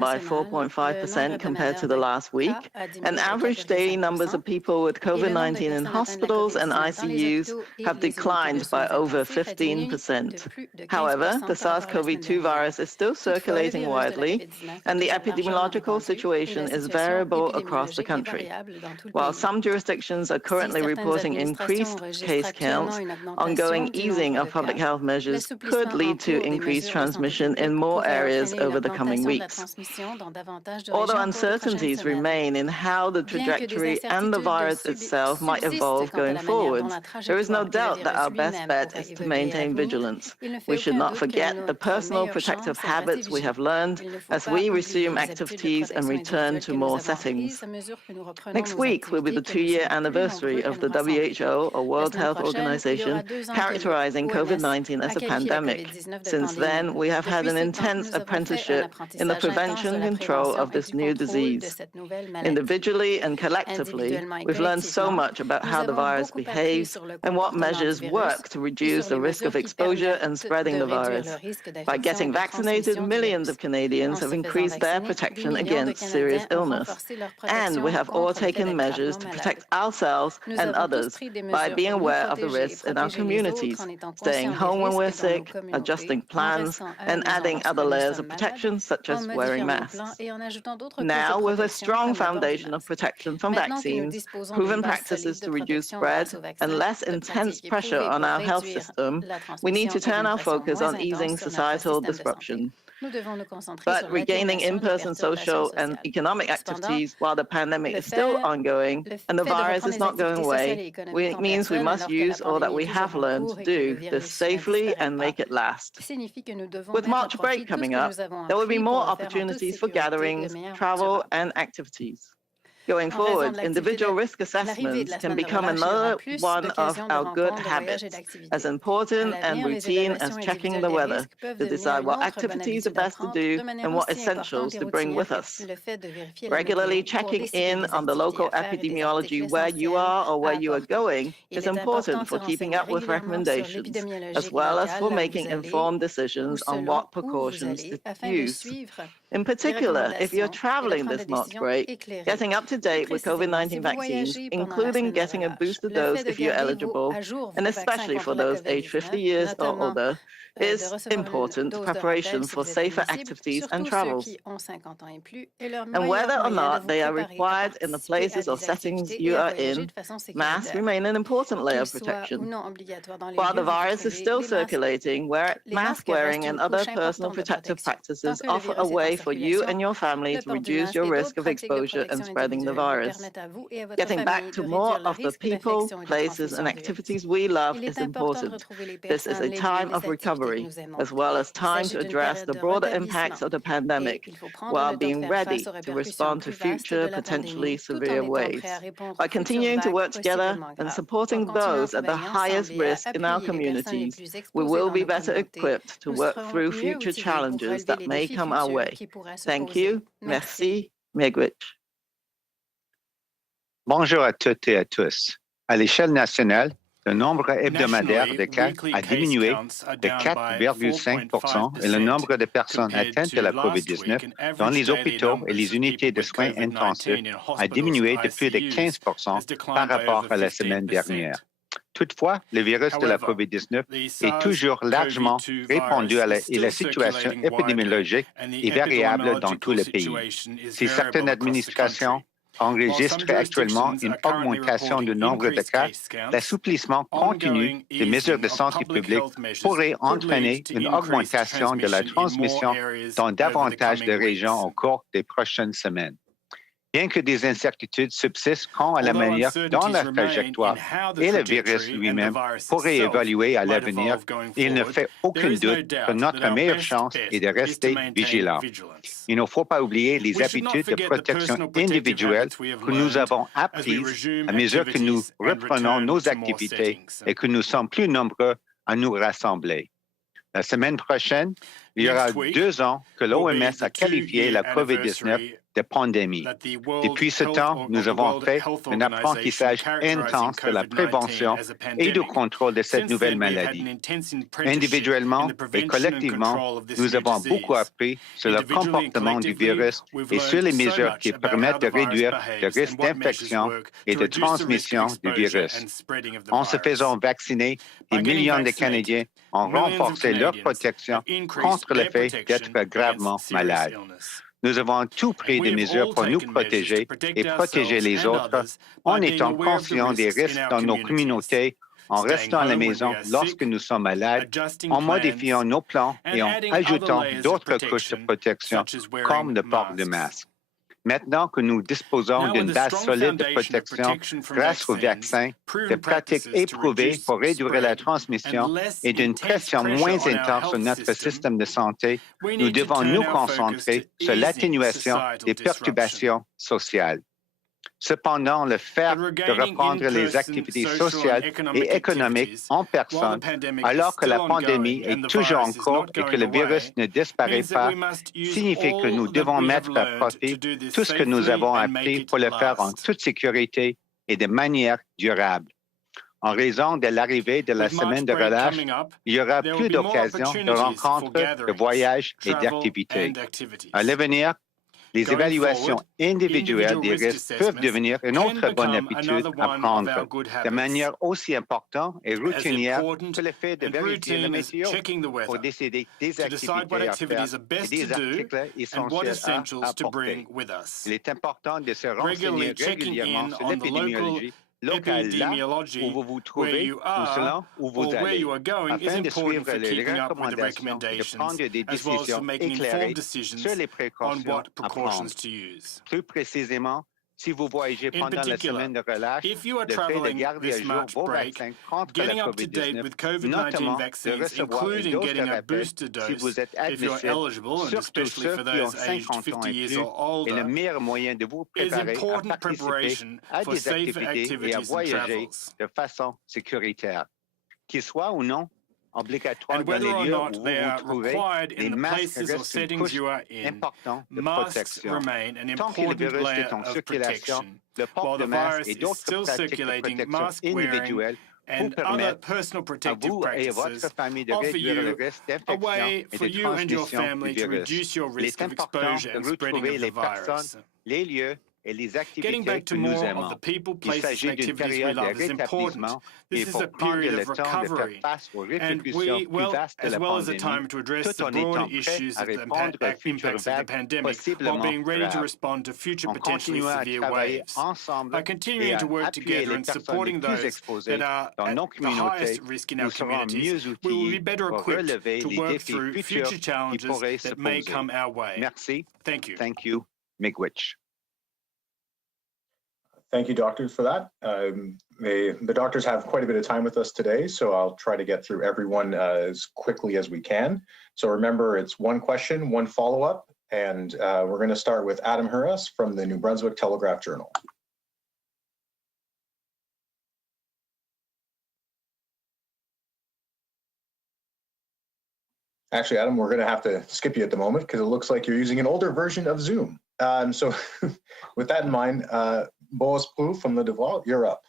by 4.5% compared to the last week, and average daily numbers of people with COVID-19 in hospitals and ICUs have declined by over 15%. However, the SARS-CoV-2 virus is still circulating widely, and the epidemiological situation is variable across the country. While some jurisdictions are currently reporting increased case counts, ongoing easing of public health measures could lead to increased transmission in more areas over the coming weeks. Although uncertainties remain in how the trajectory and the virus itself might evolve going forward, there is no doubt that our best bet is to maintain vigilance. We should not forget the personal protective habits we have learned as we resume activities and return to more settings. Next week will be the 2-year anniversary of the WHO, or World Health Organization, characterizing COVID-19 as a pandemic. Since then, we have had an intense apprenticeship in the prevention and control of this new disease. Individually and collectively, we've learned so much about how the virus behaves and what measures work to reduce the risk of exposure and spreading the virus. By getting vaccinated, millions of Canadians have increased their protection against serious illness. And we have all taken measures to protect ourselves and others by being aware of the risks in our communities, staying home when we're sick, adjusting plans, and adding other layers of protection, such as wearing masks. Now, with a strong foundation of protection from vaccines, proven practices to reduce spread, and less intense pressure on our health system, we need to turn our focus on easing societal disruption. But regaining in-person social and economic activities while the pandemic is still ongoing and the virus is not going away, means we must use all that we have learned to do this safely and make it last. With March break coming up, there will be more opportunities for gatherings, travel, and activities. Going forward, individual risk assessments can become another one of our good habits, as important and routine as checking the weather, to decide what activities are best to do and what essentials to bring with us. Regularly checking in on the local epidemiology where you are or where you are going is important for keeping up with recommendations, as well as for making informed decisions on what precautions to use. In particular, if you're traveling this March break, getting up to date with COVID-19 vaccines, including getting a booster dose if you're eligible, and especially for those aged 50 years or older, is important preparation for safer activities and travels. And whether or not they are required in the places or settings you are in, masks remain an important layer of protection. While the virus is still circulating, mask wearing and other personal protective practices offer a way for you and your family to reduce your risk of exposure and spreading the virus. Getting back to more of the people, places, and activities we love is important. This is a time of recovery, as well as time to address the broader impacts of the pandemic, while being ready to respond to future potentially severe waves. By continuing to work together and supporting those at the highest risk in our communities, we will be better equipped to work through future challenges that may come our way. Thank you. Merci. Miigwech. Bonjour à toutes et à tous. À l'échelle nationale, le nombre hebdomadaire de cas a diminué de 4,5% et le nombre de personnes atteintes de la COVID-19 dans les hôpitaux et les unités de soins intensifs a diminué de plus de 15% par rapport à la semaine dernière. Toutefois, le virus de la COVID-19 est toujours largement répandu et la situation épidémiologique est variable dans tout le pays. Si certaines administrations enregistre actuellement une augmentation du nombre de cas, l'assouplissement continu des mesures de santé publique pourrait entraîner une augmentation de la transmission dans davantage de régions au cours des prochaines semaines. Bien que des incertitudes subsistent quant à la manière dont la trajectoire et le virus lui-même pourraient évoluer à l'avenir, il ne fait aucun doute que notre meilleure chance est de rester vigilant. Il ne faut pas oublier les habitudes de protection individuelle que nous avons apprises à mesure que nous reprenons nos activités et que nous sommes plus nombreux à nous rassembler. La semaine prochaine, il y aura 2 ans que l'OMS a qualifié la COVID-19 de pandémie. Depuis ce temps, nous avons fait un apprentissage intense de la prévention et du contrôle de cette nouvelle maladie. Individuellement et collectivement, nous avons beaucoup appris sur le comportement du virus et sur les mesures qui permettent de réduire le risque d'infection et de transmission du virus. En se faisant vacciner, des millions de Canadiens ont renforcé leur protection contre le fait d'être gravement malades. Nous avons tout pris des mesures pour nous protéger et protéger les autres en étant conscients des risques dans nos communautés, en restant à la maison lorsque nous sommes malades, en modifiant nos plans et en ajoutant d'autres couches de protection comme le port de masque. Maintenant que nous disposons d'une base solide de protection grâce aux vaccins, de pratiques éprouvées pour réduire la transmission et d'une pression moins intense sur notre système de santé, nous devons nous concentrer sur l'atténuation des perturbations sociales. Cependant, le fait de reprendre les activités sociales et économiques en personne, alors que la pandémie est toujours en cours et que le virus ne disparaît pas, signifie que nous devons mettre à profit tout ce que nous avons appris pour le faire en toute sécurité et de manière durable. En raison de l'arrivée de la semaine de relâche, il y aura plus d'occasions de rencontres, de voyages et d'activités. À l'avenir, les évaluations individuelles des risques peuvent devenir une autre bonne habitude à prendre, de manière aussi importante et routinière que le fait de vérifier la météo pour décider des activités à faire et des articles essentiels à apporter. Il est important de se renseigner régulièrement sur l'épidémiologie locale là où vous vous trouvez ou selon où vous allez, afin de suivre les recommandations et de prendre des décisions éclairées sur les précautions à prendre. Plus précisément, si vous voyagez pendant la semaine de relâche, le fait de garder à jour vos vaccins contre la COVID-19, notamment de recevoir une dose de rappel si vous êtes admissible, surtout ceux qui ont 50 ans et plus, est le meilleur moyen de vous préparer à participer à des activités et à voyager de façon sécuritaire. Qu'il soit ou non obligatoire dans les lieux où vous vous trouvez, les masques restent une couche importante de protection. Tant que le virus est en circulation, le port de masque et d'autres pratiques de protection individuelle vous permettent à vous et à votre famille de réduire le risque d'infection et de transmission du virus. Il est important de retrouver les personnes, les lieux et les activités que nous aimons. Il s'agit d'une période de rétablissement et pour prendre le temps de faire face aux répercussions plus vastes de la pandémie, tout en étant prêt à répondre aux futures vagues possiblement graves. En continuant à travailler ensemble et à appuyer les personnes les plus exposées dans nos communautés, nous serons mieux outillés pour relever les défis futurs qui pourraient se poser. Merci. Thank you. Miigwech. Thank you, doctors, for that. The doctors have quite a bit of time with us today, so I'll try to get through everyone as quickly as we can. So remember, it's one question, one follow-up, and we're going to start with Adam Hurras from the New Brunswick Telegraph-Journal. Actually, Adam, we're going to have to skip you at the moment because it looks like you're using an older version of Zoom. So with that in mind, Boas Plouffe from Le Devoir, you're up.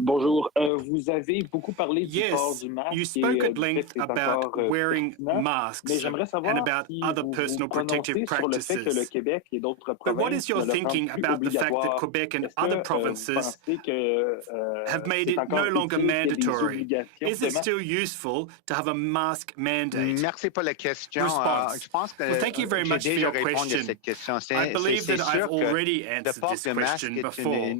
Bonjour. Vous avez beaucoup parlé du port du masque. You spoke at length about wearing masks and about other personal protective practices. But what is your thinking about the fact that Quebec and other provinces have made it no longer mandatory? Is it still useful to have a mask mandate? Merci pour la question. Response. Well, thank you very much for your question. I believe that I've already answered this question before.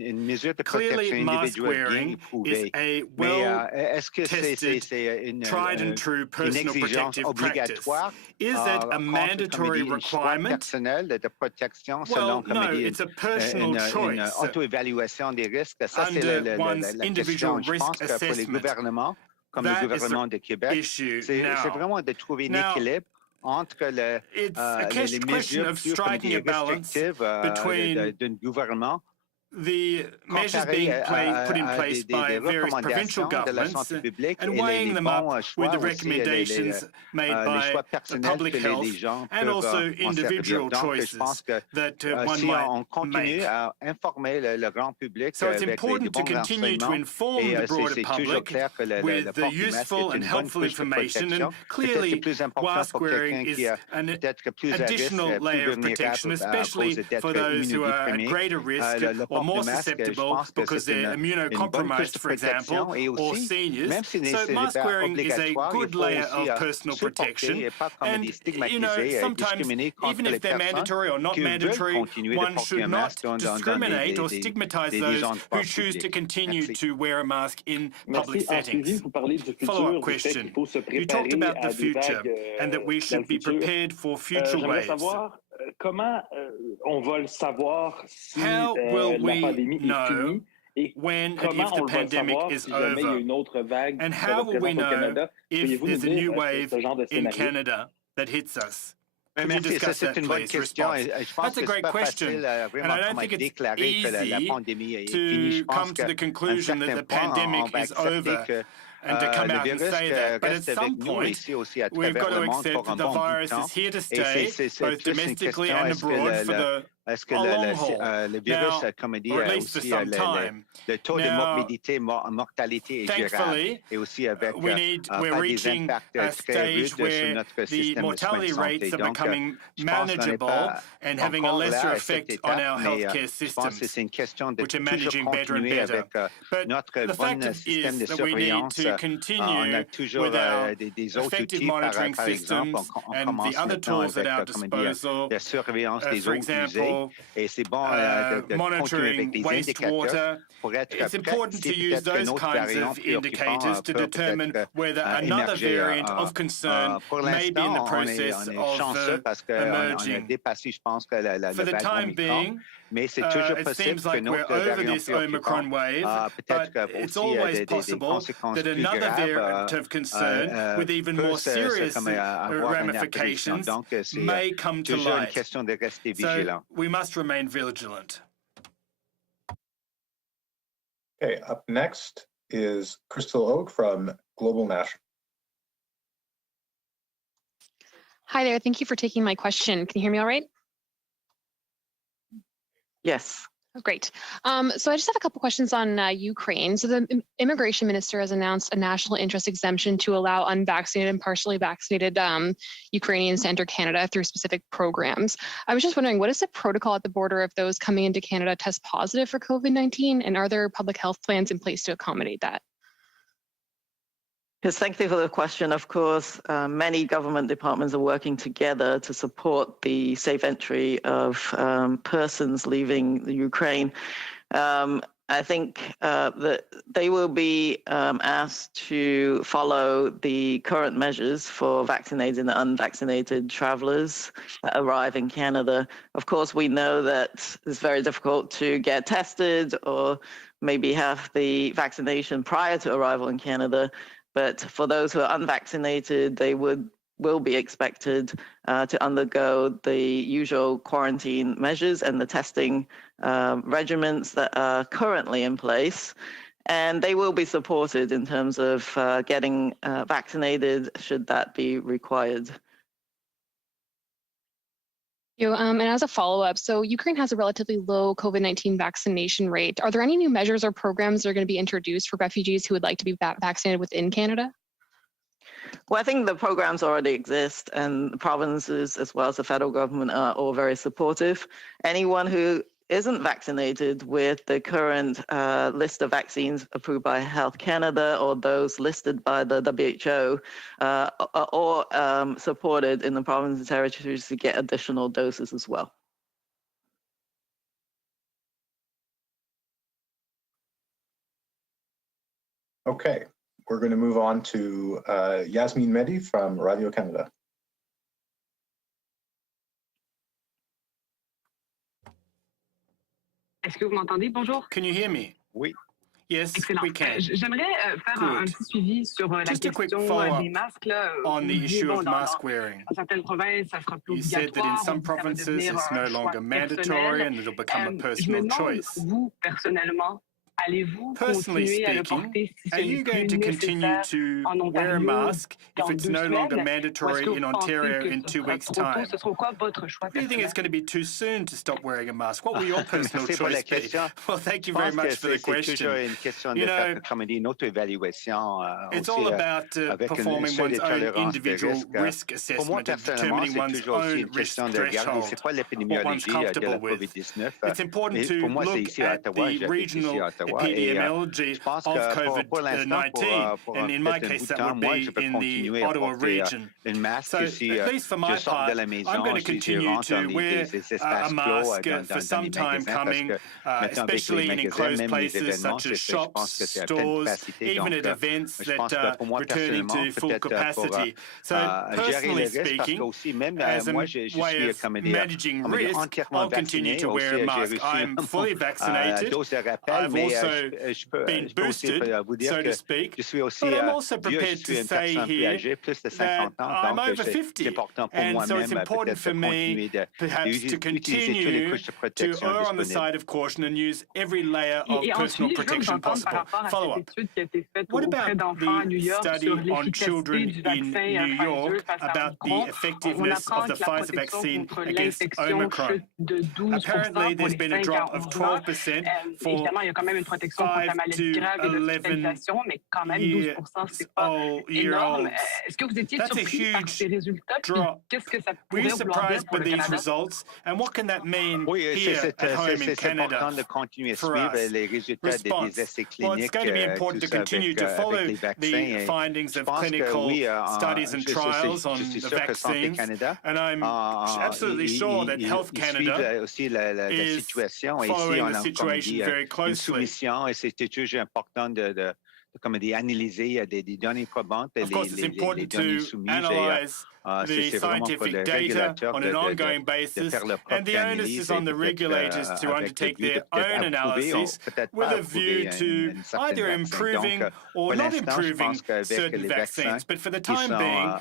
Clearly, mask wearing is a well-tested, tried-and-true personal protective practice. Is it a mandatory requirement? Well, no, it's a personal choice under one's individual risk assessment. That is the issue now. It's a question of striking a balance between the measures being put in place by various provincial governments and weighing them up with the recommendations made by the public health and also individual choices that one might make. So it's important to continue to inform the broader public with the useful and helpful information, and clearly mask wearing is an additional layer of protection, especially for those who are at greater risk or more susceptible because they're immunocompromised, for example, or seniors. So mask wearing is a good layer of personal protection. And, sometimes, even if they're mandatory or not mandatory, one should not discriminate or stigmatize those who choose to continue to wear a mask in public settings. Follow-up question. You talked about the future and that we should be prepared for future waves. How will we know when and if the pandemic is over? And how will we know if there's a new wave in Canada that hits us? Could you discuss that, please? Response. That's a great question, and I don't think it's easy to come to the conclusion that the pandemic is over and to come out and say that. But at some point, we've got to accept that the virus is here to stay, both domestically and abroad, for the long haul, now, or at least for some time. Now, thankfully, we're reaching a stage where the mortality rates are becoming manageable and having a lesser effect on our healthcare systems, which are managing better and better. But the fact is that we need to continue with our effective monitoring systems and the other tools at our disposal, for example, monitoring wastewater. It's important to use those kinds of indicators to determine whether another variant of concern may be in the process of emerging. For the time being, it seems like we're over this Omicron wave, but it's always possible that another variant of concern with even more serious ramifications may come to light. So we must remain vigilant. Okay, up next is Crystal Oak from Global National. Hi there, thank you for taking my question. Can you hear me all right? Yes. Oh, great. So I just have a couple questions on Ukraine. So the immigration minister has announced a national interest exemption to allow unvaccinated and partially vaccinated Ukrainians to enter Canada through specific programs. I was just wondering, what is the protocol at the border if those coming into Canada test positive for COVID-19? And are there public health plans in place to accommodate that? Yes, thank you for the question. Of course, many government departments are working together to support the safe entry of persons leaving the Ukraine. I think that they will be asked to follow the current measures for vaccinated and unvaccinated travelers that arrive in Canada. Of course, we know that it's very difficult to get tested or maybe have the vaccination prior to arrival in Canada. But for those who are unvaccinated, they will be expected to undergo the usual quarantine measures and the testing regimens that are currently in place. And they will be supported in terms of getting vaccinated should that be required. And as a follow-up, so Ukraine has a relatively low COVID-19 vaccination rate. Are there any new measures or programs that are going to be introduced for refugees who would like to be vaccinated within Canada? Well, I think the programs already exist, and the provinces as well as the federal government are all very supportive. Anyone who isn't vaccinated with the current list of vaccines approved by Health Canada or those listed by the WHO are all supported in the provinces and territories to get additional doses as well. Okay, we're going to move on to Yasmine Mehdi from Radio Canada. Est-ce que vous m'entendez? Bonjour. Can you hear me? Oui. Yes, Excellent. we can. J'aimerais faire un petit suivi sur la Just a quick question follow-up des masques. Là, on the vous disiez, issue bon, of mask wearing. dans certaines provinces, ça sera plus You said that in obligatoire. some On dit que ça va provinces devenir it's no un choix longer mandatory personnel. and it'll become a Je me personal demande, choice. vous, personnellement, allez-vous Personally continuer à le speaking, porter si are ce n'est you going plus to continue nécessaire to en wear a Ontario mask if dans it's 2 no longer semaines? Ou est-ce mandatory que in vous pensez Ontario que in ce 2 sera weeks' trop tôt? time? Ce sera quoi votre choix Do you think it's personnel? going to be too soon to stop wearing a mask? What will your personal Merci pour la choice be? question. Well, thank you Je very pense much que for the c'est toujours question. une question de You faire know, comme une auto-évaluation it's aussi all about avec une performing seule one's own tolérance de individual risque. risk Pour moi, assessment and personnellement, determining c'est one's toujours aussi own une risk question de regarder c'est threshold, quoi what one's l'épidémiologie de comfortable la with. COVID-19. It's important Et to pour moi, c'est look ici à at Ottawa. the J'habite ici à regional Ottawa. Et epidemiology je pense of que pour l'instant, COVID-19, pour and in my peut-être un bout case, de that temps, would moi, be je peux in the continuer à Ottawa porter region. une masque So, si at least for je my sors de part, la I'm maison, going to si je continue rentre dans to wear des a espaces clos mask dans for les some time magasins parce coming, que maintenant, avec les especially in magasins, enclosed même les places événements, such as je shops, pense que c'est à pleine stores, capacité. even Donc, at events je pense que that pour moi, returning personnellement, to full peut-être pour capacity. So, gérer personally les risques, parce que speaking, aussi, même as a moi, je way suis of comme managing risk, entièrement I'll continue vacciné. to wear a Aussi, j'ai mask. reçu I'm fully la vaccinated. dose de rappel, I've mais also je peux been aussi boosted, vous dire so que to speak. je suis aussi But I'm also vieux, je prepared suis to une say personne plus here âgée, plus de that 50 ans, I'm donc over c'est 50. important pour And so it's moi-même important peut-être for de me, continuer perhaps, to d'utiliser toutes les continue couches de to protection err on the disponibles. side of caution and use every layer of Et personal ensuite, je veux vous protection entendre par possible. rapport à Follow cette up. étude qui a été faite What auprès about d'enfants à New the York sur study on l'efficacité children du in vaccin New Pfizer York face à about the Omicron? On effectiveness apprend of the que la Pfizer protection vaccine contre against l'infection Omicron? chute de 12% Apparently, pour there's les been a 5 drop à of 11 ans. 12% for Évidemment, il y a quand même une protection contre la 5 maladie to grave et 11 l'hospitalisation, mais quand même 12%, c'est pas énorme. year-olds. Est-ce que vous étiez That's a surpris par huge ces résultats? Puis drop. qu'est-ce que ça Were you pourrait vouloir dire surprised pour by le these Canada? results? And what can that mean Oui, here at home in c'est Canada important de continuer à for suivre us? les résultats Response. des essais Well, it's cliniques, going to be important tout to ça continue to avec follow les vaccins. the Et findings je of pense que clinical oui, studies and trials on je suis the sûr que Santé vaccines. Canada, And I'm absolutely sure that Health ils Canada suivent aussi la is situation. Et ici, following on the a, comme situation dit, very une closely. soumission et c'était toujours important de comme dit, analyser des données probantes, Of course, it's les important données to soumises. analyse the C'est vraiment pour scientific le data régulateur on an ongoing basis, faire leur and the propre onus analyse is on the regulators to undertake their own analysis with a view to either improving or not improving certain vaccines. But for the time being,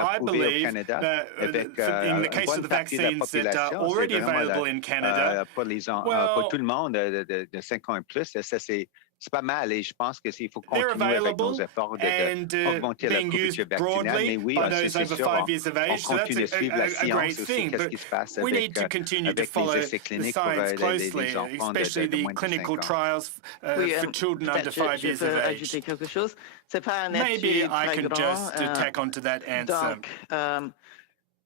I believe that in the case of the vaccines that are already available in Canada, pour tout le monde de 5 ans et plus, ça c'est pas mal et je pense que s'il faut continuer avec nos efforts d'augmenter la couverture vaccinale, mais oui, c'est sûr, on continue de suivre la science aussi, qu'est-ce qui se passe we need to continue to follow the science closely, especially the clinical trials for children under 5 years of age. Maybe I can just tack onto that answer.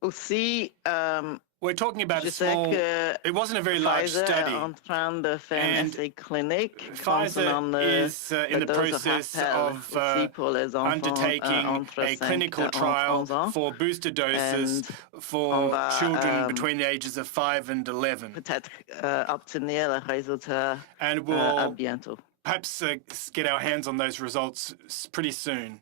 Aussi, we're talking about a small, it wasn't a very large study. And Pfizer is in the process of undertaking a clinical trial for booster doses for children between the ages of 5 and 11. And we'll perhaps get our hands on those results pretty soon.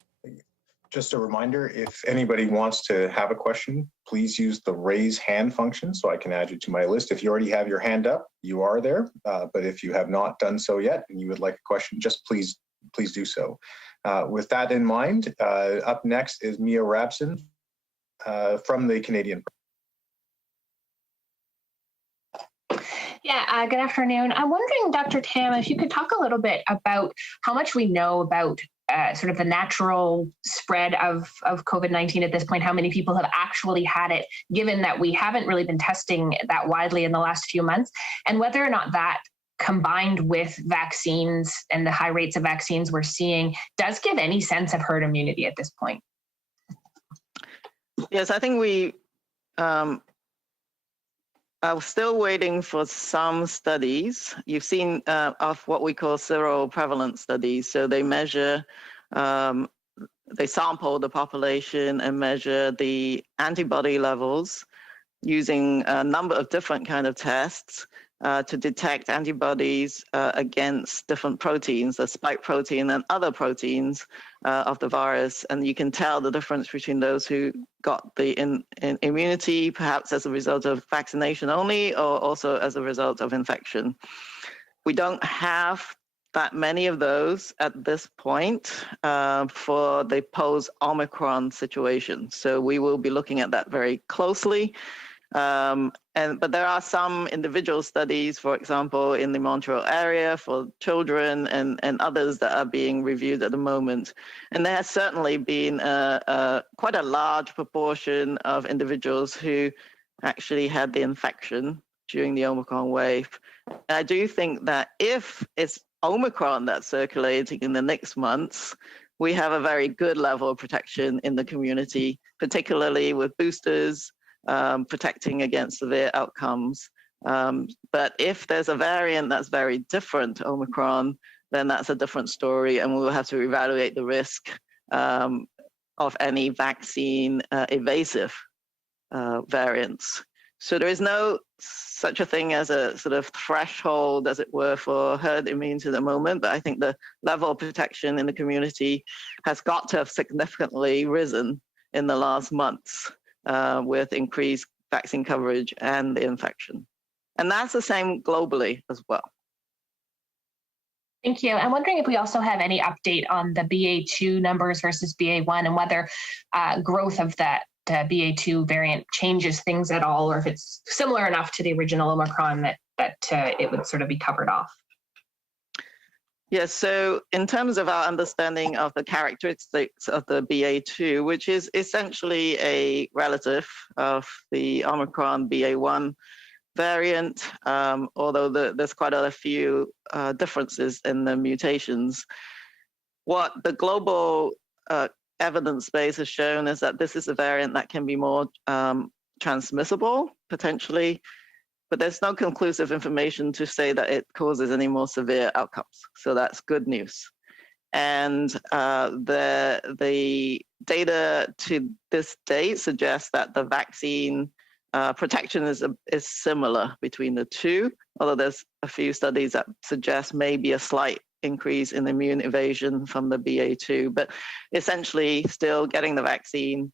Just a reminder, if anybody wants to have a question, please use the raise hand function so I can add you to my list. If you already have your hand up, you are there. But if you have not done so yet and you would like a question, just please do so. With that in mind, up next is Mia Rabson from the Canadian. Yeah, good afternoon. I'm wondering, Dr. Tam, if you could talk a little bit about how much we know about sort of the natural spread of COVID-19 at this point, how many people have actually had it, given that we haven't really been testing that widely in the last few months, and whether or not that combined with vaccines and the high rates of vaccines we're seeing does give any sense of herd immunity at this point. Yes, I think we are still waiting for some studies. You've seen of what we call seroprevalence studies. So they measure, they sample the population and measure the antibody levels using a number of different kind of tests to detect antibodies against different proteins, the spike protein and other proteins of the virus. And you can tell the difference between those who got the immunity, perhaps as a result of vaccination only, or also as a result of infection. We don't have that many of those at this point for the post-Omicron situation. So we will be looking at that very closely. But there are some individual studies, for example, in the Montreal area for children and others that are being reviewed at the moment. And there has certainly been quite a large proportion of individuals who actually had the infection during the Omicron wave. And I do think that if it's Omicron that's circulating in the next months, we have a very good level of protection in the community, particularly with boosters, protecting against severe outcomes. But if there's a variant that's very different to Omicron, then that's a different story, and we'll have to evaluate the risk of any vaccine evasive variants. So there is no such a thing as a sort of threshold, as it were, for herd immunity at the moment, but I think the level of protection in the community has got to have significantly risen in the last months with increased vaccine coverage and the infection. And that's the same globally as well. Thank you. I'm wondering if we also have any update on the BA2 numbers versus BA1 and whether growth of that BA2 variant changes things at all, or if it's similar enough to the original Omicron that it would sort of be covered off. Yes, so in terms of our understanding of the characteristics of the BA2, which is essentially a relative of the Omicron BA1 variant, although there's quite a few differences in the mutations, what the global evidence base has shown is that this is a variant that can be more transmissible, potentially, but there's no conclusive information to say that it causes any more severe outcomes. So that's good news. And the data to this date suggests that the vaccine protection is similar between the two, although there's a few studies that suggest maybe a slight increase in immune evasion from the BA2, but essentially still getting the vaccine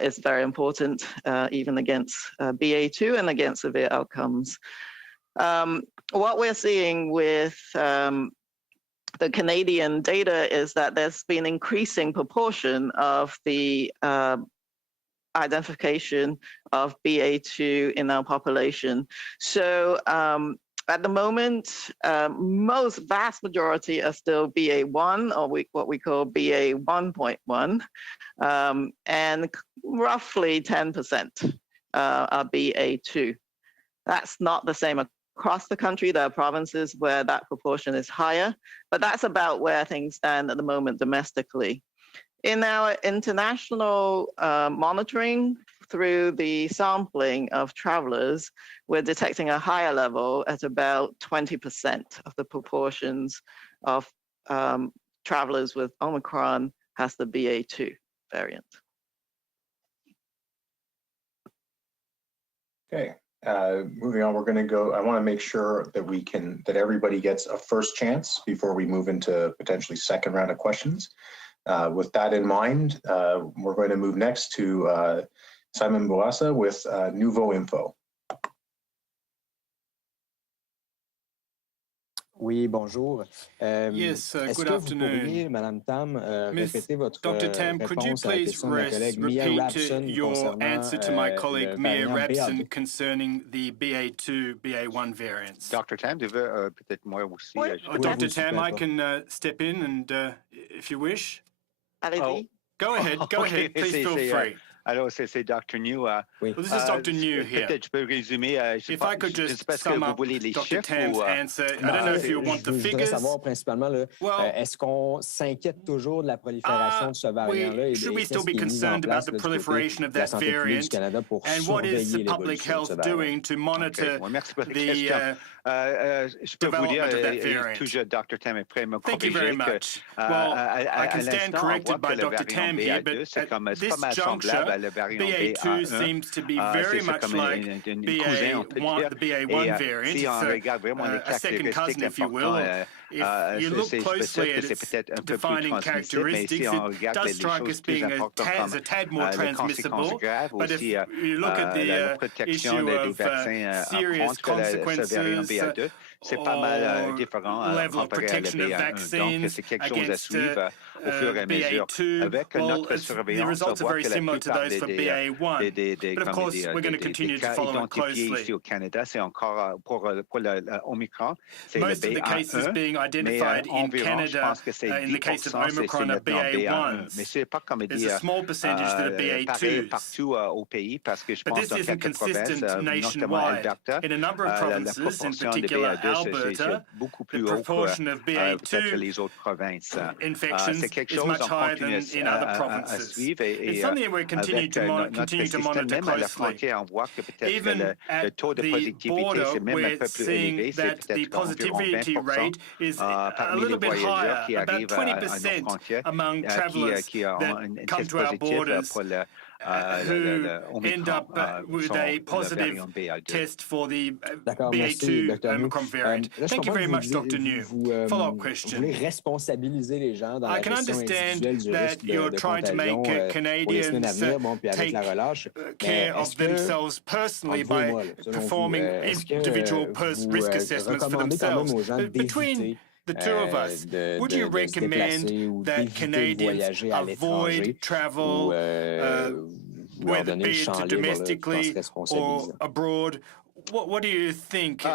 is very important, even against BA2 and against severe outcomes. What we're seeing with the Canadian data is that there's been increasing proportion of the identification of BA2 in our population. So at the moment, vast majority are still BA1, or what we call BA 1.1, and roughly 10% are BA2. That's not the same across the country. There are provinces where that proportion is higher, but that's about where things stand at the moment domestically. In our international monitoring through the sampling of travelers, we're detecting a higher level at about 20% of the proportions of travelers with Omicron has the BA2 variant. Okay, moving on, we're going to go. I want to make sure that everybody gets a first chance before we move into potentially second round of questions. With that in mind, we're going to move next to Simon Bourassa with Nouveau Info. Oui, bonjour. Yes, good afternoon. Madame Tam, répéter votre Dr. Tam, could you please repeat your answer to my colleague Mia Rabson concerning the BA2, BA1 variants? Dr. Tam, tu veux peut-être moi aussi? Dr. Tam, I can step in and if you wish. Allez-y. Go ahead, please feel free. Alors, c'est Dr. New. Well, this is Dr. New here. Peut-être je peux résumer. If I could just sum up Dr. Tam's answer, I don't know if you want the figures. Je voudrais savoir principalement, est-ce qu'on s'inquiète toujours de la prolifération de ce variant-là? Should we still be concerned about the proliferation of that variant? And what is the public health doing to monitor the development of that variant? Dr. Tam est prêt à me corriger. Thank you very much. Well, I can stand corrected by Dr. Tam here, but at this juncture, BA2 seems to be very much like the BA1 variant. It's a second cousin, if you will. If you look closely at its defining characteristics, it does strike as being a tad more transmissible. But if you look at the issue of serious consequences, c'est pas mal différent comparé à la BA1. Donc, c'est quelque chose à suivre au fur et à mesure. Avec notre surveillance, on voit que la plupart des cas identifiés ici au Canada, c'est encore pour l'Omicron, c'est le BA1, mais environ, je pense que c'est 10%, c'est maintenant BA1. Mais c'est pas comme dire pareil partout au pays, parce que je pense dans quelques provinces, notamment Alberta, la proportion de BA2, c'est beaucoup plus haut que peut-être les autres provinces. C'est quelque chose qu'on continue à suivre et avec notre système, même à la frontière, on voit que peut-être le taux de positivité, c'est même un peu plus élevé, c'est peut-être environ 20% parmi les voyageurs qui arrivent à nos frontières, qui ont un test positif pour le end up with a positive test for the BA2 Omicron variant. Thank you very much, Dr. New. Follow-up question. I can understand that you're trying to make Canadians take care of themselves personally by performing individual risk assessments for themselves. But between the two of us, would you recommend that Canadians avoid travel, whether be it domestically or abroad? What do you think? Should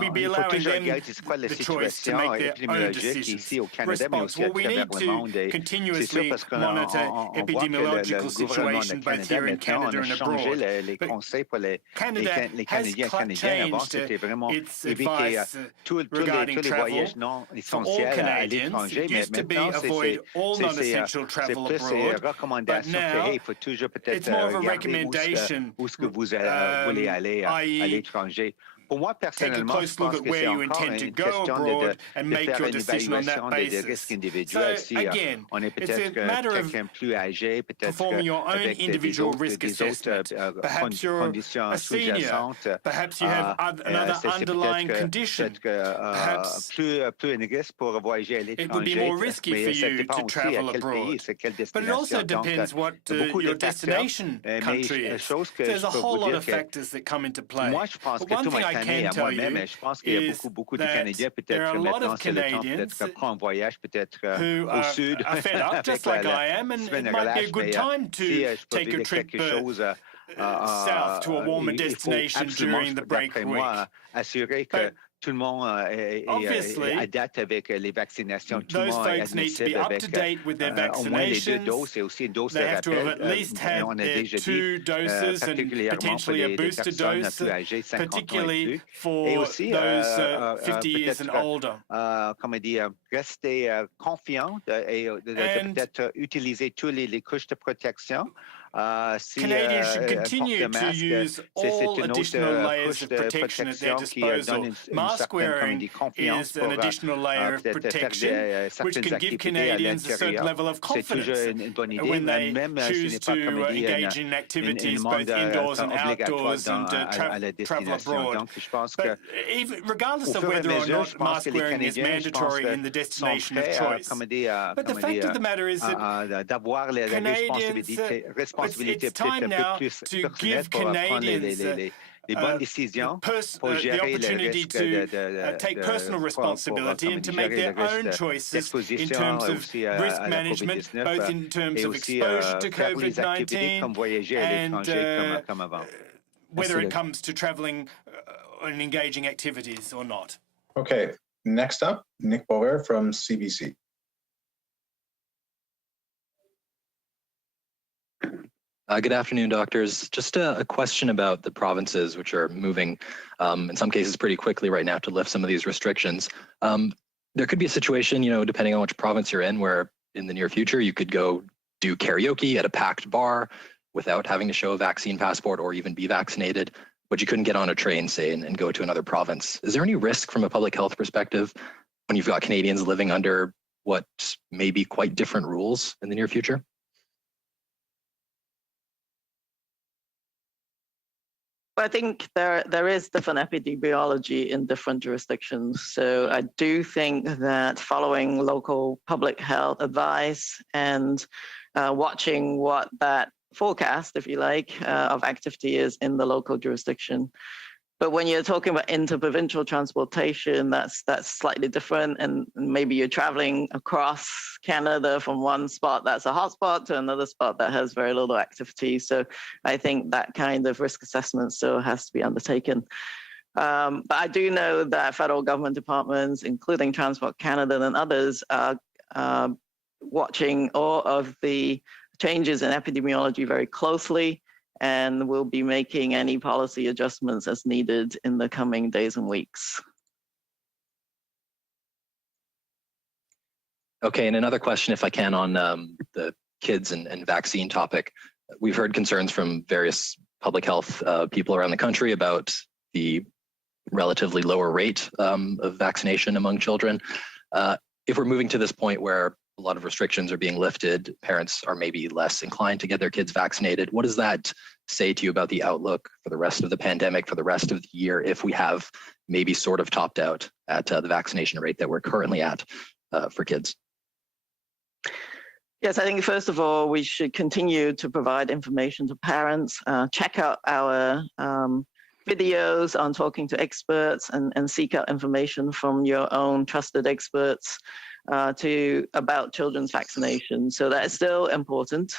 we be allowing them the choice to make their own decisions? Response. Well, we need to continuously monitor epidemiological situation both here in Canada and abroad. But Canada has changed its advice regarding travel for all Canadians. It used to be avoid all non-essential travel abroad, but now it's more of a recommendation. Vous voulez aller à l'étranger. Pour moi, personnellement, je pense que c'est encore une question de faire une évaluation des risques individuels. Si on est peut-être quelqu'un plus âgé, peut-être avec des autres conditions sous-jacentes, c'est peut-être plus un risque pour voyager à l'étranger. Mais ça dépend aussi à quel pays, c'est quelle destination. Donc, beaucoup de facteurs, mais chose que je peux vous dire que moi, je pense que tout le monde à moi-même, je pense qu'il y a beaucoup de Canadiens, peut-être que maintenant c'est le temps peut-être prendre un voyage peut-être au sud avec la semaine de relâche, mais si je peux vivre quelque chose south to a warmer destination during the break week. Assurer que tout le monde est adapté avec les vaccinations. Tout le monde est admissible avec au moins les 2 doses et aussi une dose de rappel. On a déjà dit particulièrement pour les personnes plus âgées, 50 ans et plus. Et aussi, comment dire, rester confiant et peut-être utiliser toutes les couches de protection. Canadians should continue to use all additional layers of protection at their disposal. Mask wearing is an additional layer of protection, which can give Canadians a certain level of confidence when they choose to engage in activities both indoors and outdoors and travel abroad. But regardless of whether or not mask wearing is mandatory in the destination of choice, but the fact of the matter is that Canadians, it's time now to give Canadians the opportunity to take personal responsibility and to make their own choices in terms of risk management, both in terms of exposure to COVID-19 and whether it comes to traveling and engaging activities or not. Okay, next up, Nick Boer from CBC. Good afternoon, doctors. Just a question about the provinces, which are moving, in some cases pretty quickly right now to lift some of these restrictions. There could be a situation, depending on which province you're in, where in the near future you could go do karaoke at a packed bar without having to show a vaccine passport or even be vaccinated, but you couldn't get on a train, say, and go to another province. Is there any risk from a public health perspective when you've got Canadians living under what may be quite different rules in the near future? I think there is different epidemiology in different jurisdictions. So I do think that following local public health advice and watching what that forecast, if you like, of activity is in the local jurisdiction But when you're talking about interprovincial transportation, that's slightly different. And maybe you're traveling across Canada from one spot that's a hotspot to another spot that has very little activity. So I think that kind of risk assessment still has to be undertaken. But I do know that federal government departments, including Transport Canada and others, are watching all of the changes in epidemiology very closely, and will be making any policy adjustments as needed in the coming days and weeks. Okay, and another question, if I can, on the kids and vaccine topic. We've heard concerns from various public health people around the country about the relatively lower rate of vaccination among children. If we're moving to this point where a lot of restrictions are being lifted, parents are maybe less inclined to get their kids vaccinated, what does that say to you about the outlook for the rest of the pandemic, for the rest of the year, if we have maybe sort of topped out at the vaccination rate that we're currently at for kids? Yes, I think first of all, we should continue to provide information to parents, check out our videos on talking to experts, and seek out information from your own trusted experts about children's vaccination. So that is still important.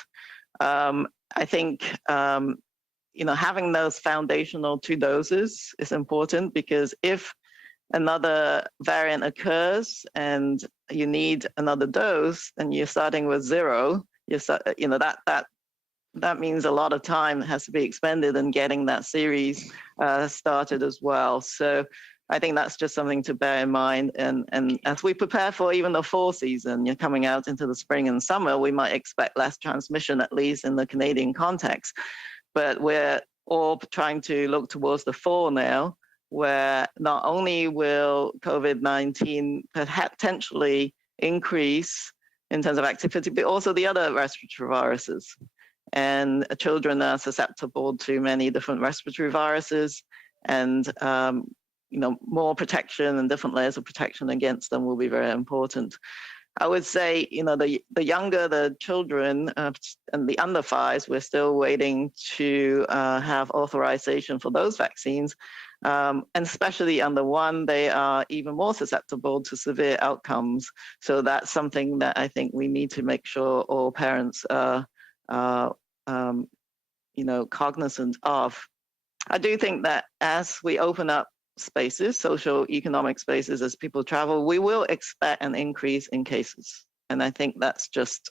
I think having those foundational 2 doses is important, because if another variant occurs and you need another dose, and you're starting with 0, that means a lot of time has to be expended in getting that series started as well. So I think that's just something to bear in mind. And as we prepare for even the fall season, you're coming out into the spring and summer, we might expect less transmission, at least in the Canadian context. But we're all trying to look towards the fall now, where not only will COVID-19 potentially increase in terms of activity, but also the other respiratory viruses. And children are susceptible to many different respiratory viruses, and more protection and different layers of protection against them will be very important. I would say, the younger the children and the under 5s, we're still waiting to have authorization for those vaccines. And especially under 1, they are even more susceptible to severe outcomes. So that's something that I think we need to make sure all parents are cognizant of. I do think that as we open up spaces, social economic spaces, as people travel, we will expect an increase in cases. And I think that's just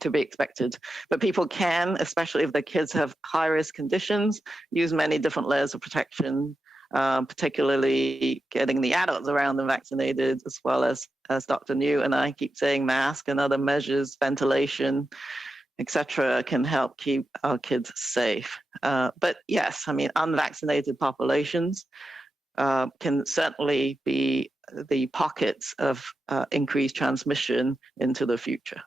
to be expected. But people can, especially if the kids have high-risk conditions, use many different layers of protection, particularly getting the adults around them vaccinated, as well as Dr. New and I keep saying, mask and other measures, ventilation, etc., can help keep our kids safe. But yes, unvaccinated populations can certainly be the pockets of increased transmission into the future.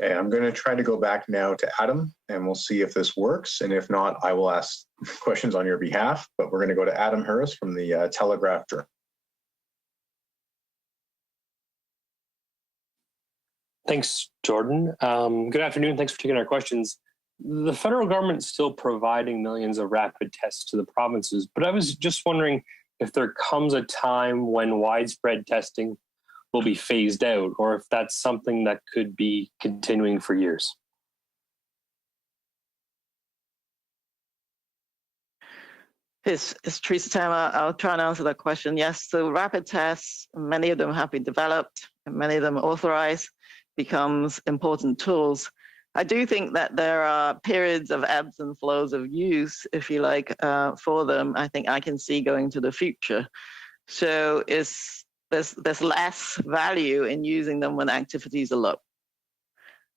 Okay, I'm going to try to go back now to Adam, and we'll see if this works. And if not, I will ask questions on your behalf. But we're going to go to Adam Harris from the Telegraph Journal. Thanks, Jordan. Good afternoon. Thanks for taking our questions. The federal government's still providing millions of rapid tests to the provinces, but I was just wondering if there comes a time when widespread testing will be phased out, or if that's something that could be continuing for years. It's Teresa Tam. I'll try and answer that question. Yes, so rapid tests, many of them have been developed, and many of them authorized, becomes important tools. I do think that there are periods of ebbs and flows of use, if you like, for them. I think I can see going to the future. So there's less value in using them when activities are low.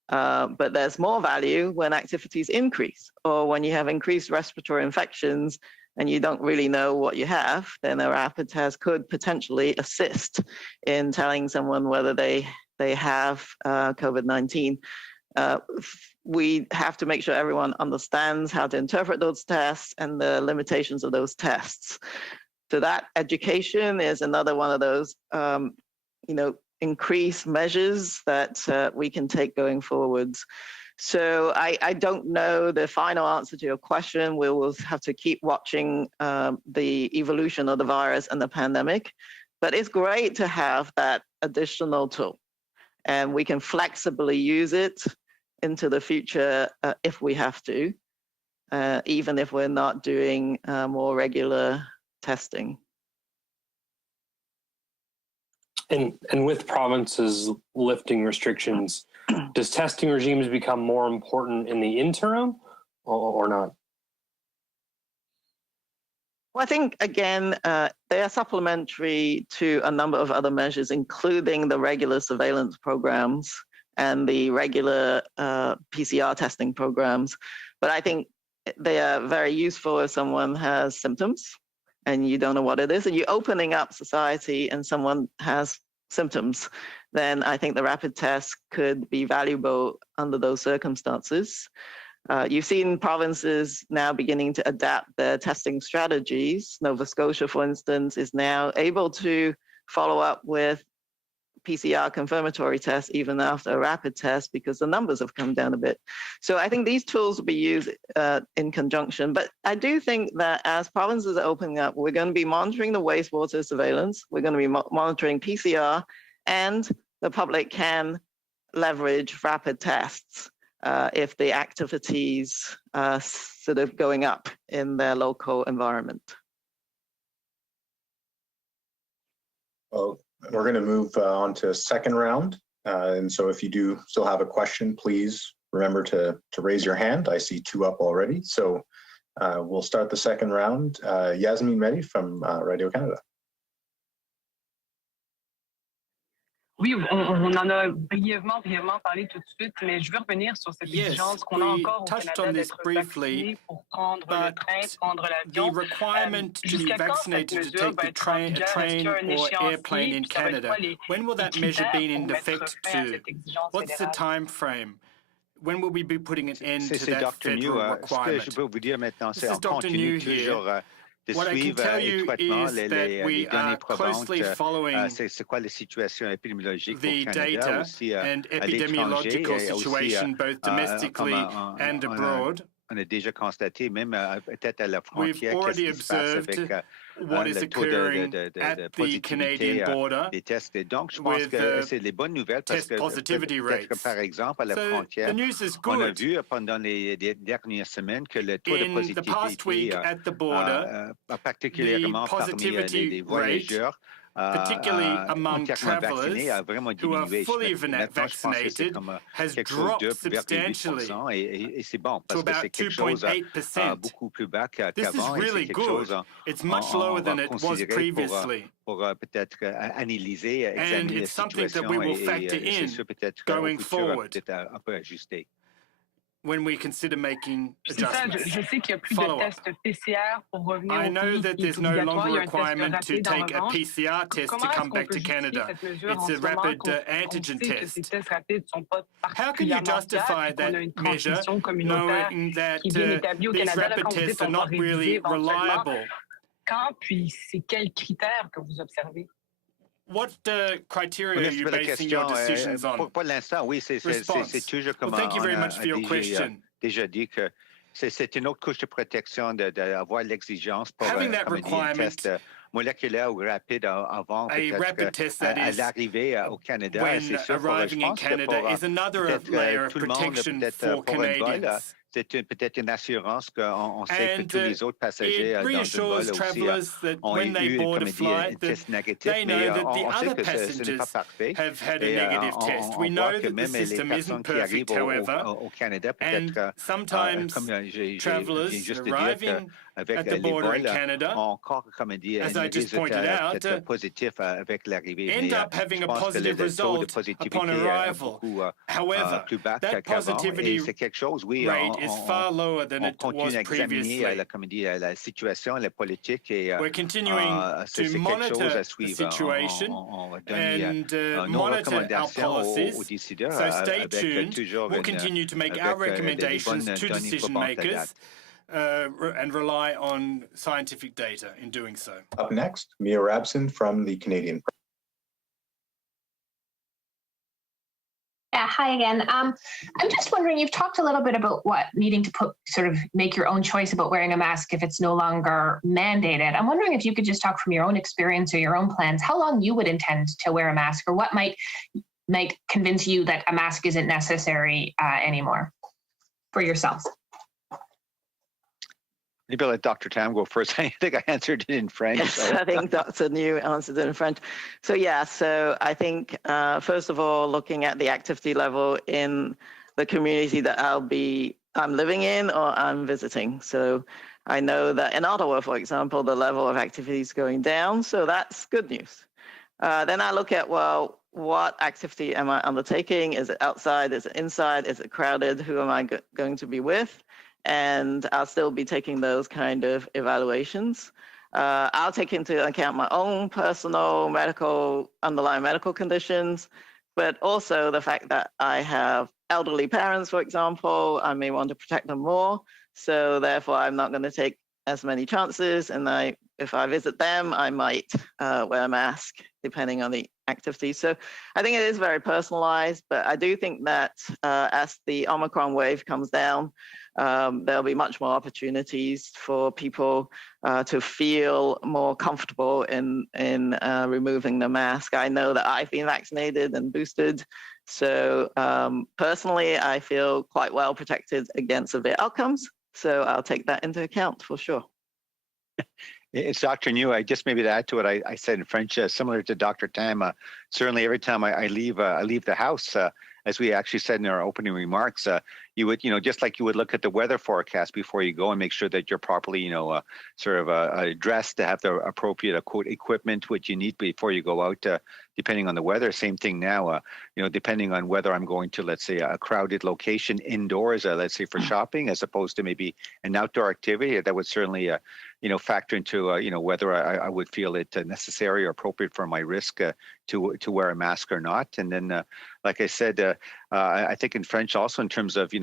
But there's more value when activities increase, or when you have increased respiratory infections and you don't really know what you have, then a rapid test could potentially assist in telling someone whether they have COVID-19. We have to make sure everyone understands how to interpret those tests and the limitations of those tests. So that education is another one of those, increased measures that we can take going forwards. So I don't know the final answer to your question. We will have to keep watching the evolution of the virus and the pandemic. But it's great to have that additional tool. And we can flexibly use it into the future if we have to, even if we're not doing more regular testing. And with provinces lifting restrictions, does testing regimes become more important in the interim or not? Well, I think, again, they are supplementary to a number of other measures, including the regular surveillance programs and the regular PCR testing programs. But I think they are very useful if someone has symptoms and you don't know what it is, and you're opening up society and someone has symptoms, then I think the rapid test could be valuable under those circumstances. You've seen provinces now beginning to adapt their testing strategies. Nova Scotia, for instance, is now able to follow up with PCR confirmatory tests even after a rapid test because the numbers have come down a bit. So I think these tools will be used in conjunction. But I do think that as provinces are opening up, we're going to be monitoring the wastewater surveillance. We're going to be monitoring PCR, and the public can leverage rapid tests if the activities are sort of going up in their local environment. Well, we're going to move on to second round. And so if you do still have a question, please remember to raise your hand. I see two up already. So we'll start the second round. Yasmine Mehdi from Radio-Canada. Oui, on en a brièvement parlé tout de suite, mais je veux revenir sur cette exigence qu'on a encore au Canada d'être vacciné pour prendre le train, prendre l'avion. The requirement to be vaccinated to take the train or airplane in Canada, when will that measure be in effect to? What's the time frame? When will we be putting an end to that federal requirement? This is Dr. New here. What I can tell you is that we are closely following the data and epidemiological situation both domestically and abroad. We've already observed what is occurring at the Canadian border with test positivity rates. So the news is good. In the past week at the border, the positivity rate, particularly among travellers who are fully vaccinated, has dropped substantially to about 2.8%. This is really good. It's much lower than it was previously. And it's something that we will factor in going forward when we consider making adjustments. I know that there's no longer a requirement to take a PCR test to come back to Canada. It's a rapid antigen test. How can you justify that measure knowing that these rapid tests are not really reliable? What criteria are you basing your decisions on? Response. Well, thank you very much for your question. Having that requirement, a rapid test that is when arriving in Canada is another layer of protection for Canadians. And it reassures travellers that when they board a flight, that they know that the other passengers have had a negative test. We know that the system isn't perfect, however, and sometimes travellers arriving at the border in Canada, as I just pointed out, end up having a positive result upon arrival. However, that positivity rate is far lower than it was previously. We're continuing to monitor the situation and monitor our policies, so stay tuned. We'll continue to make our recommendations to decision makers and rely on scientific data in doing so. Up next, Mia Rabson from the Canadian Press. Yeah, hi again. I'm just wondering, you've talked a little bit about needing to make your own choice about wearing a mask if it's no longer mandated. I'm wondering if you could just talk from your own experience or your own plans, how long you would intend to wear a mask, or what might convince you that a mask isn't necessary anymore for yourself. Maybe I'll let Dr. Tam go first. I think I answered it in French. Yes, so. I think Dr. New answered it in French. So I think, first of all, looking at the activity level in the community that I'm living in or I'm visiting. So I know that in Ottawa, for example, the level of activity is going down. So that's good news. Then I look at, what activity am I undertaking? Is it outside? Is it inside? Is it crowded? Who am I going to be with? And I'll still be taking those kind of evaluations. I'll take into account my own personal underlying medical conditions, but also the fact that I have elderly parents, for example. I may want to protect them more. So therefore, I'm not going to take as many chances. And if I visit them, I might wear a mask, depending on the activity. So I think it is very personalized, but I do think that as the Omicron wave comes down, there'll be much more opportunities for people to feel more comfortable in removing the mask. I know that I've been vaccinated and boosted. So personally, I feel quite well protected against severe outcomes. So I'll take that into account for sure. It's Dr. New. I just maybe to add to it, I said in French, similar to Dr. Tam, certainly every time I leave the house, as we actually said in our opening remarks, you would, just like you would look at the weather forecast before you go and make sure that you're properly, dressed to have the appropriate quote equipment which you need before you go out, depending on the weather. Same thing now, depending on whether I'm going to, let's say, a crowded location indoors, let's say for shopping, as opposed to maybe an outdoor activity, that would certainly, factor into, whether I would feel it necessary or appropriate for my risk to wear a mask or not. And then, like I said, I think in French also, in terms of,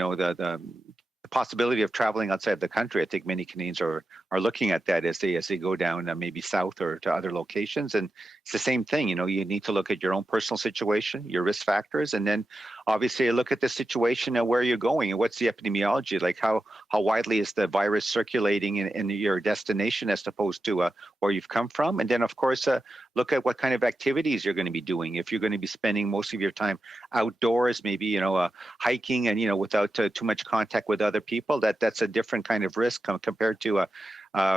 the possibility of traveling outside the country, I think many Canadians are looking at that as they go down maybe south or to other locations. And it's the same thing, you need to look at your own personal situation, your risk factors, and then obviously look at the situation of where you're going and what's the epidemiology, like how widely is the virus circulating in your destination as opposed to where you've come from. And then, of course, look at what kind of activities you're going to be doing. If you're going to be spending most of your time outdoors, maybe, hiking and, without too much contact with other people, that's a different kind of risk compared to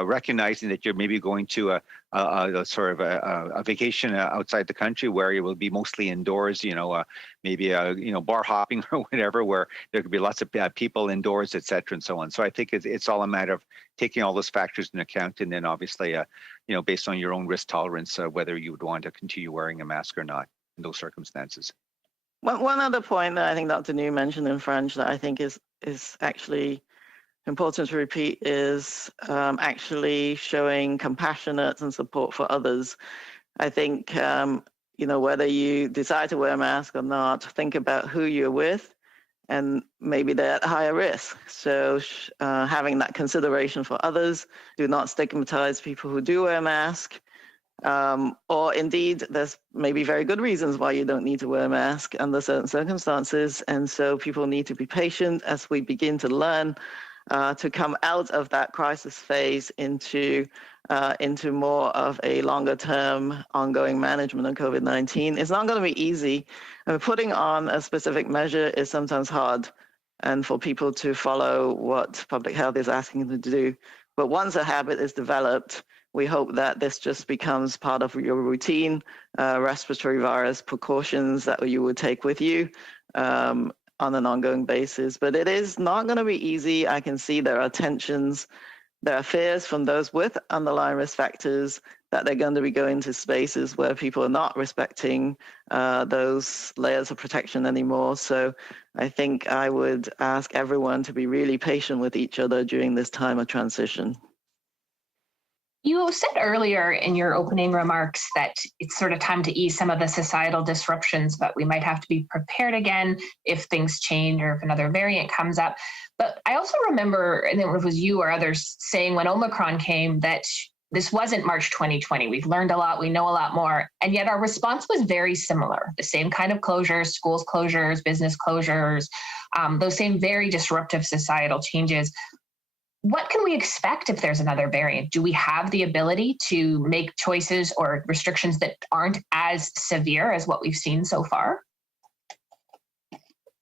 recognizing that you're maybe going to a vacation outside the country where you will be mostly indoors, maybe bar hopping or whatever, where there could be lots of people indoors, et cetera, and so on. So I think it's all a matter of taking all those factors into account, and then obviously, based on your own risk tolerance, whether you would want to continue wearing a mask or not in those circumstances. One other point that I think Dr. New mentioned in French that I think is actually important to repeat is actually showing compassionate and support for others. I think, whether you decide to wear a mask or not, think about who you're with, and maybe they're at higher risk. So having that consideration for others, do not stigmatize people who do wear a mask. Or indeed, there's maybe very good reasons why you don't need to wear a mask under certain circumstances. And so people need to be patient as we begin to learn to come out of that crisis phase into more of a longer term ongoing management of COVID-19. It's not going to be easy. Putting on a specific measure is sometimes hard, and for people to follow what public health is asking them to do. But once a habit is developed, we hope that this just becomes part of your routine respiratory virus precautions that you would take with you on an ongoing basis. But it is not going to be easy. I can see there are tensions, there are fears from those with underlying risk factors that they're going to be going to spaces where people are not respecting those layers of protection anymore. So I think I would ask everyone to be really patient with each other during this time of transition. You said earlier in your opening remarks that it's sort of time to ease some of the societal disruptions, but we might have to be prepared again if things change or if another variant comes up. But I also remember, and it was you or others saying when Omicron came that this wasn't March 2020. We've learned a lot, we know a lot more, and yet our response was very similar. The same kind of closures, schools closures, business closures, those same very disruptive societal changes. What can we expect if there's another variant? Do we have the ability to make choices or restrictions that aren't as severe as what we've seen so far?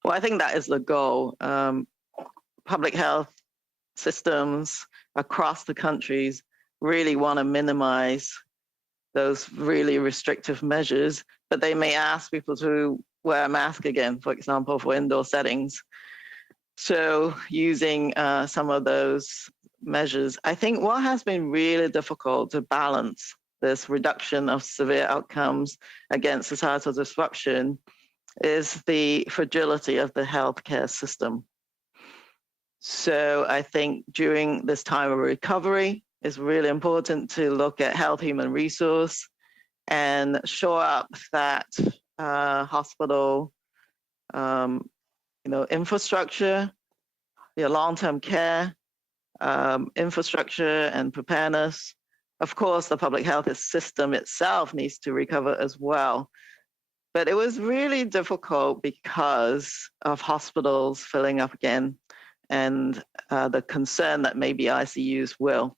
Well, I think that is the goal. Public health systems across the countries really want to minimize those really restrictive measures, but they may ask people to wear a mask again, for example, for indoor settings. So using some of those measures, I think what has been really difficult to balance this reduction of severe outcomes against societal disruption is the fragility of the healthcare system. So I think during this time of recovery, it's really important to look at health human resource and shore up that hospital infrastructure, your long-term care infrastructure and preparedness. Of course, the public health system itself needs to recover as well. But it was really difficult because of hospitals filling up again and the concern that maybe ICUs will.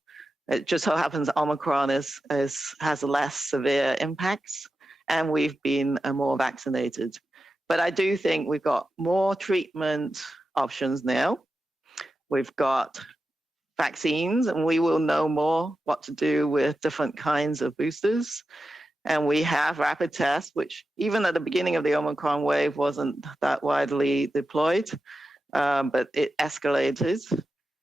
It just so happens Omicron has less severe impacts, and we've been more vaccinated. But I do think we've got more treatment options now. We've got vaccines, and we will know more what to do with different kinds of boosters. And we have rapid tests, which even at the beginning of the Omicron wave wasn't that widely deployed, but it escalated.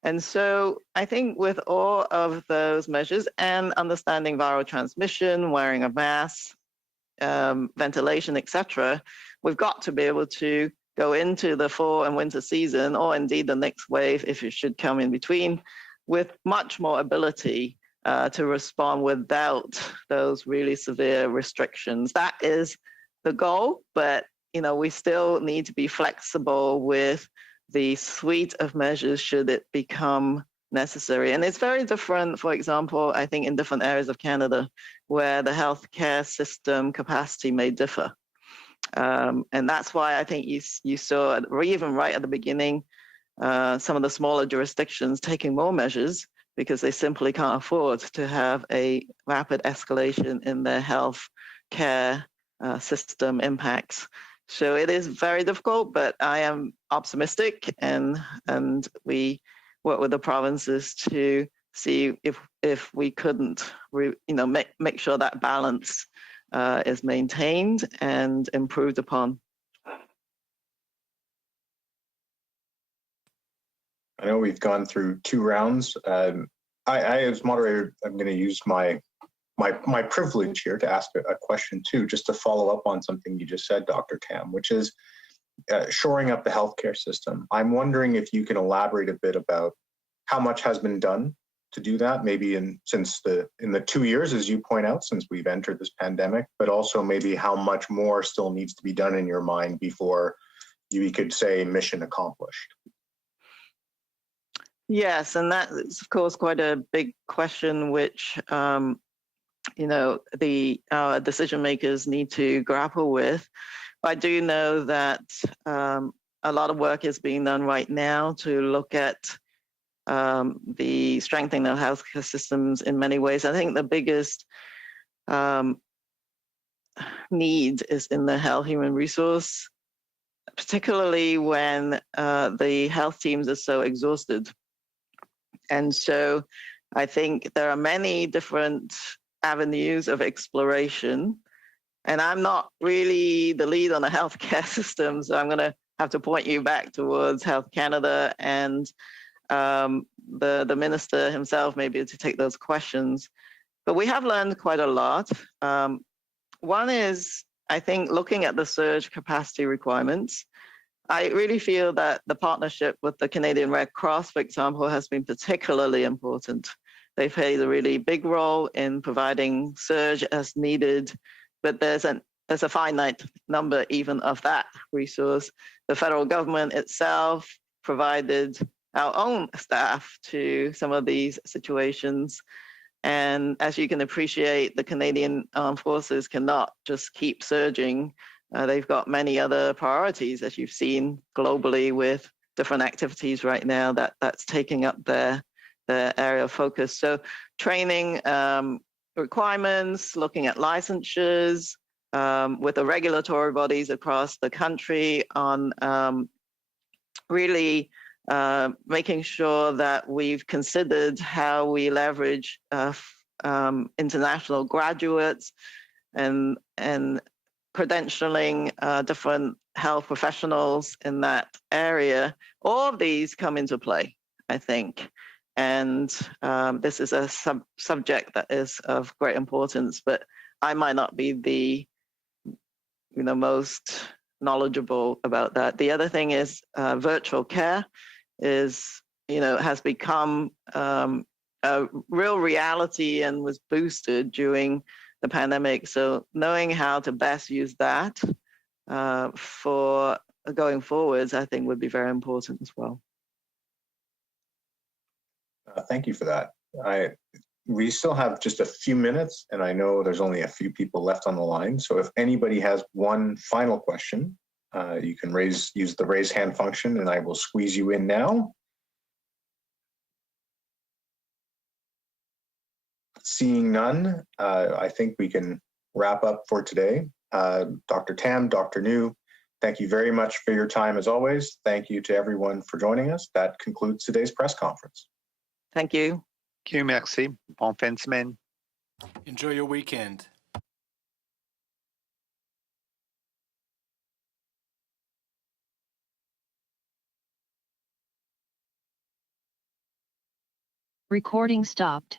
And so I think with all of those measures and understanding viral transmission, wearing a mask, ventilation, etc., we've got to be able to go into the fall and winter season, or indeed the next wave, if it should come in between, with much more ability to respond without those really severe restrictions. That is the goal, but we still need to be flexible with the suite of measures should it become necessary. And it's very different, for example, I think in different areas of Canada where the healthcare system capacity may differ. And that's why I think you saw, even right at the beginning, some of the smaller jurisdictions taking more measures because they simply can't afford to have a rapid escalation in their health care system impacts. So it is very difficult, but I am optimistic, and we work with the provinces to see if we couldn't, make sure that balance is maintained and improved upon. I know we've gone through 2 rounds. I, as moderator, I'm going to use my privilege here to ask a question too, just to follow up on something you just said, Dr. Tam, which is shoring up the healthcare system. I'm wondering if you can elaborate a bit about how much has been done to do that, maybe in the 2 years, as you point out, since we've entered this pandemic, but also maybe how much more still needs to be done in your mind before we could say mission accomplished. Yes, and that is, of course, quite a big question, which the decision makers need to grapple with. I do know that a lot of work is being done right now to look at the strengthening of healthcare systems in many ways. I think the biggest need is in the health human resource, particularly when the health teams are so exhausted. And so I think there are many different avenues of exploration. And I'm not really the lead on the healthcare system, so I'm going to have to point you back towards Health Canada and the minister himself, maybe, to take those questions. But we have learned quite a lot. One is, I think, looking at the surge capacity requirements. I really feel that the partnership with the Canadian Red Cross, for example, has been particularly important. They played a really big role in providing surge as needed, but there's a finite number even of that resource. The federal government itself provided our own staff to some of these situations. And as you can appreciate, the Canadian Armed Forces cannot just keep surging. They've got many other priorities, as you've seen globally with different activities right now that's taking up their area of focus. So training requirements, looking at licensures with the regulatory bodies across the country on really making sure that we've considered how we leverage international graduates and credentialing different health professionals in that area. All of these come into play, I think. And this is a subject that is of great importance, but I might not be the most knowledgeable about that. The other thing is virtual care has become a real reality and was boosted during the pandemic. So knowing how to best use that for going forwards, I think would be very important as well. Thank you for that. We still have just a few minutes, and I know there's only a few people left on the line. So if anybody has one final question, you can use the raise hand function, and I will squeeze you in now. Seeing none, I think we can wrap up for today. Dr. Tam, Dr. New, thank you very much for your time as always. Thank you to everyone for joining us. That concludes today's press conference. Thank you. Thank you, merci. Bon fin de semaine. Enjoy your weekend. Recording stopped.